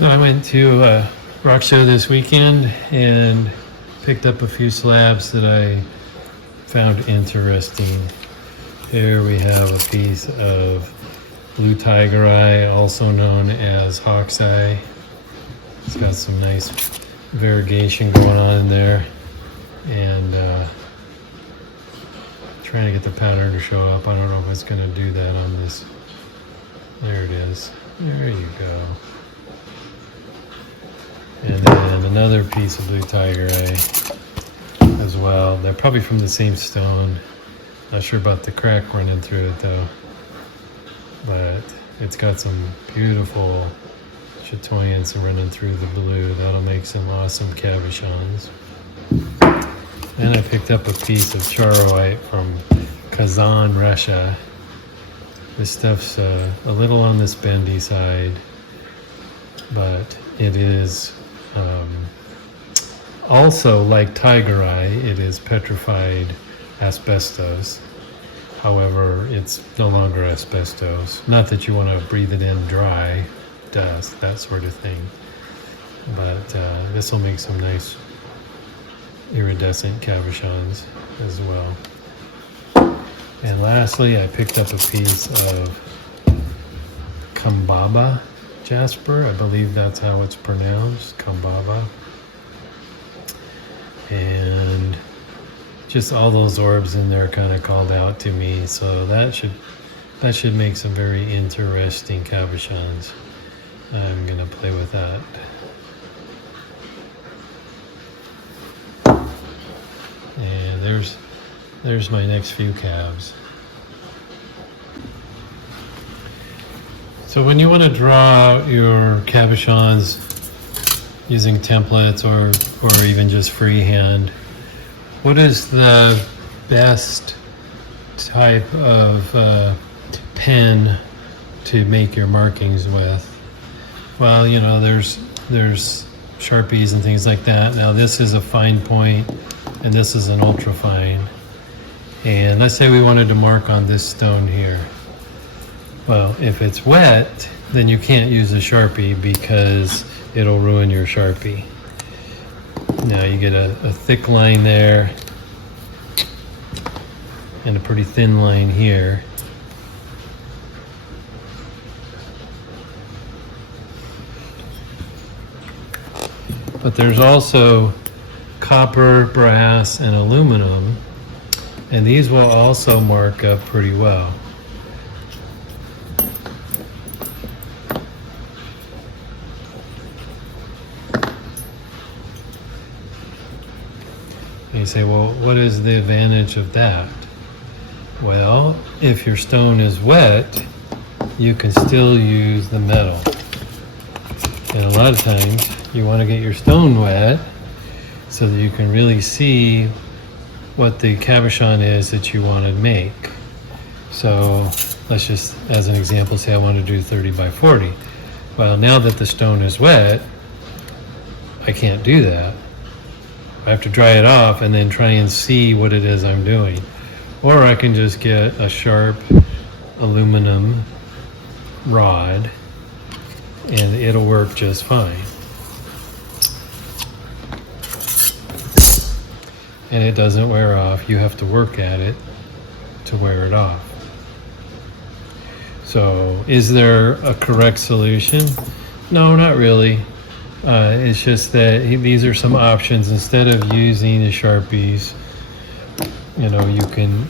I went to a rock show this weekend and picked up a few slabs that I found interesting. Here we have a piece of blue tiger eye, also known as hawk's eye. It's got some nice variegation going on in there, and trying to get the pattern to show up. I don't know if it's going to do that on this. There it is. There you go. And then another piece of blue tiger eye as well. They're probably from the same stone. Not sure about the crack running through it though. But it's got some beautiful chatoyance running through the blue. That'll make some awesome cabochons. Then I picked up a piece of charoite from Kazan, Russia. This stuff's a little on this bendy side, but it is also, like tiger eye, it is petrified asbestos. However, it's no longer asbestos. Not that you want to breathe it in dry, dust, that sort of thing. But this will make some nice iridescent cabochons as well. And lastly, I picked up a piece of Kambaba jasper. I believe that's how it's pronounced, Kambaba. And just all those orbs in there kind of called out to me, so that should make some very interesting cabochons. I'm gonna play with that. And there's my next few cabs. So when you want to draw your cabochons using templates or even just freehand, what is the best type of pen to make your markings with? Well, you know, there's Sharpies and things like that. Now this is a fine point and this is an ultra fine. And let's say we wanted to mark on this stone here. Well, if it's wet, then you can't use a Sharpie because it'll ruin your Sharpie. Now you get a thick line there and a pretty thin line here. But there's also copper, brass, and aluminum, and these will also mark up pretty well. And you say, well, what is the advantage of that? Well, if your stone is wet, you can still use the metal. And a lot of times you want to get your stone wet so that you can really see what the cabochon is that you want to make. So let's just, as an example, say I want to do 30 by 40. Well, now that the stone is wet, I can't do that. I have to dry it off and then try and see what it is I'm doing. Or I can just get a sharp aluminum rod and it'll work just fine. And it doesn't wear off. You have to work at it to wear it off. So is there a correct solution? No, not really. It's just that these are some options. Instead of using the Sharpies, you know, you can,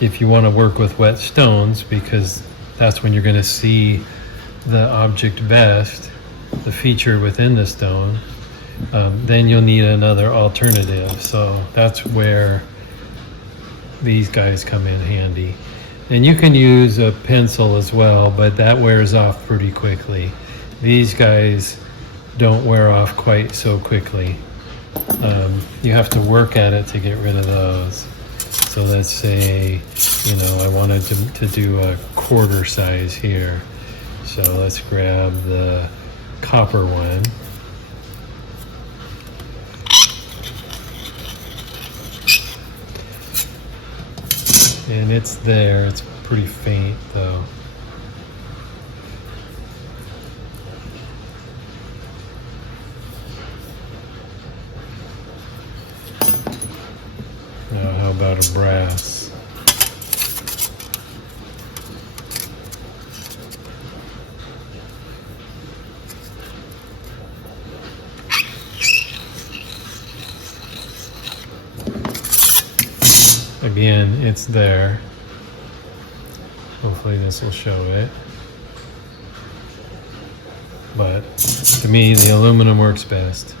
if you want to work with wet stones, because that's when you're going to see the object best, the feature within the stone, then you'll need another alternative. So that's where these guys come in handy. And you can use a pencil as well, but that wears off pretty quickly. These guys don't wear off quite so quickly. You have to work at it to get rid of those. So let's say, you know, I wanted to do a quarter size here. So let's grab the copper one. And it's there, it's pretty faint though. about a brass. Again, it's there. Hopefully this will show it. But to me, the aluminum works best.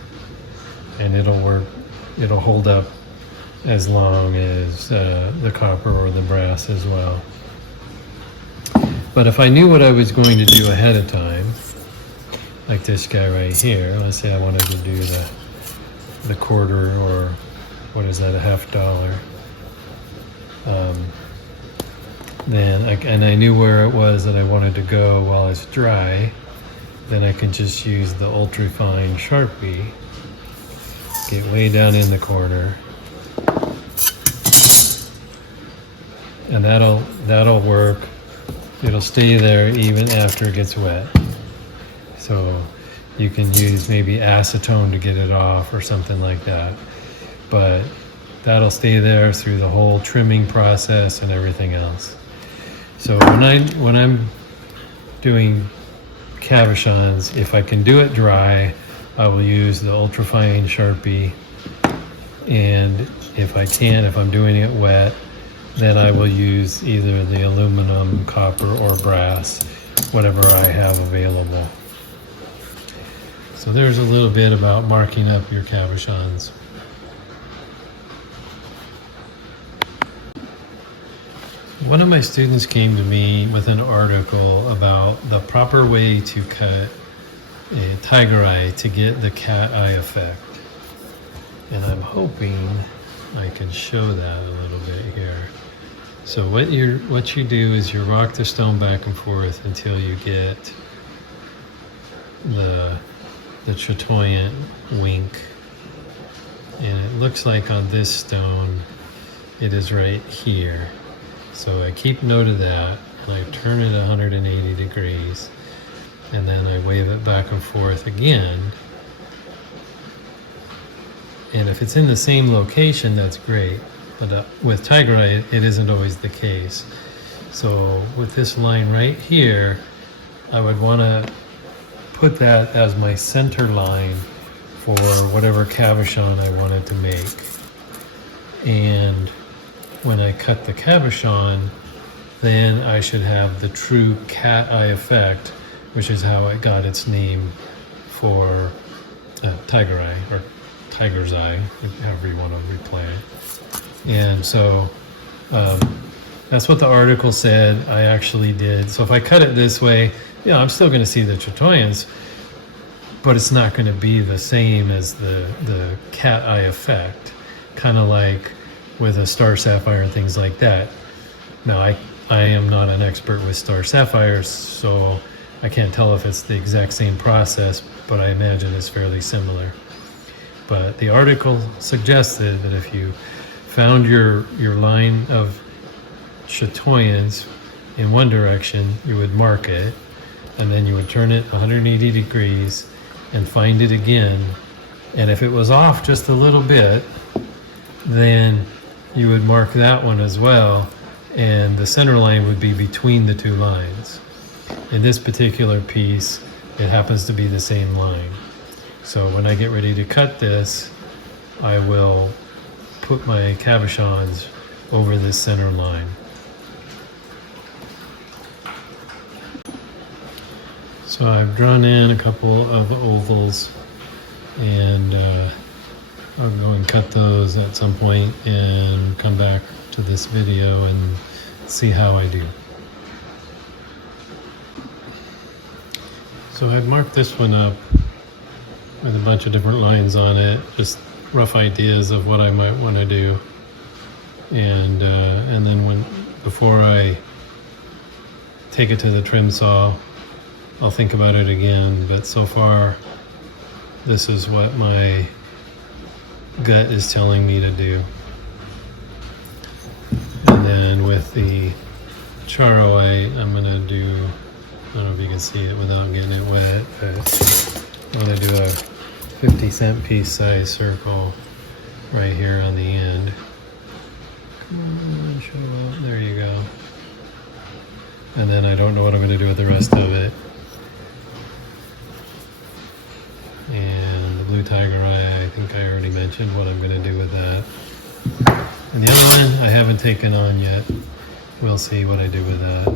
And it'll hold up as long as the copper or the brass as well. But if I knew what I was going to do ahead of time, like this guy right here, let's say I wanted to do the quarter, or what is that, $0.50. And I knew where it was that I wanted to go while it's dry, then I can just use the ultra fine Sharpie, get way down in the corner, and that'll work. It'll stay there even after it gets wet. So you can use maybe acetone to get it off or something like that. But that'll stay there through the whole trimming process and everything else. So when I'm doing cabochons, if I can do it dry, I will use the ultrafine Sharpie. And if I can't, if I'm doing it wet, then I will use either the aluminum, copper, or brass, whatever I have available. So there's a little bit about marking up your cabochons. One of my students came to me with an article about the proper way to cut a tiger eye to get the cat eye effect. And I'm hoping I can show that a little bit here. So what you do is you rock the stone back and forth until you get the chatoyant wink. And it looks like on this stone, it is right here. So I keep note of that, and I turn it 180 degrees, and then I wave it back and forth again. And if it's in the same location, that's great. But with tiger eye, it isn't always the case. So with this line right here, I would want to put that as my center line for whatever cabochon I wanted to make. And when I cut the cabochon, then I should have the true cat eye effect, which is how it got its name for tiger eye, or tiger's eye, however you want to replay it. And so that's what the article said. I actually did. So if I cut it this way, I'm still going to see the chatoyants, but it's not going to be the same as the cat eye effect, kind of like with a star sapphire and things like that. Now, I am not an expert with star sapphires, so I can't tell if it's the exact same process, but I imagine it's fairly similar. But the article suggested that if you found your line of chatoyants in one direction, you would mark it, and then you would turn it 180 degrees and find it again. And if it was off just a little bit, then you would mark that one as well, and the center line would be between the two lines. In this particular piece, it happens to be the same line. So when I get ready to cut this, I will put my cabochons over this center line. So I've drawn in a couple of ovals, and I'll go and cut those at some point and come back to this video and see how I do. So I've marked this one up with a bunch of different lines on it, just rough ideas of what I might want to do. And then before I take it to the trim saw, I'll think about it again. But so far, this is what my gut is telling me to do. And then with the charo I'm going to do, I don't know if you can see it without getting it wet, but I'm going to do a 50-cent piece size circle right here on the end. Show up. There you go. And then I don't know what I'm going to do with the rest of it. And the blue tiger eye, I think I already mentioned what I'm going to do with that. And the other one I haven't taken on yet. We'll see what I do with that.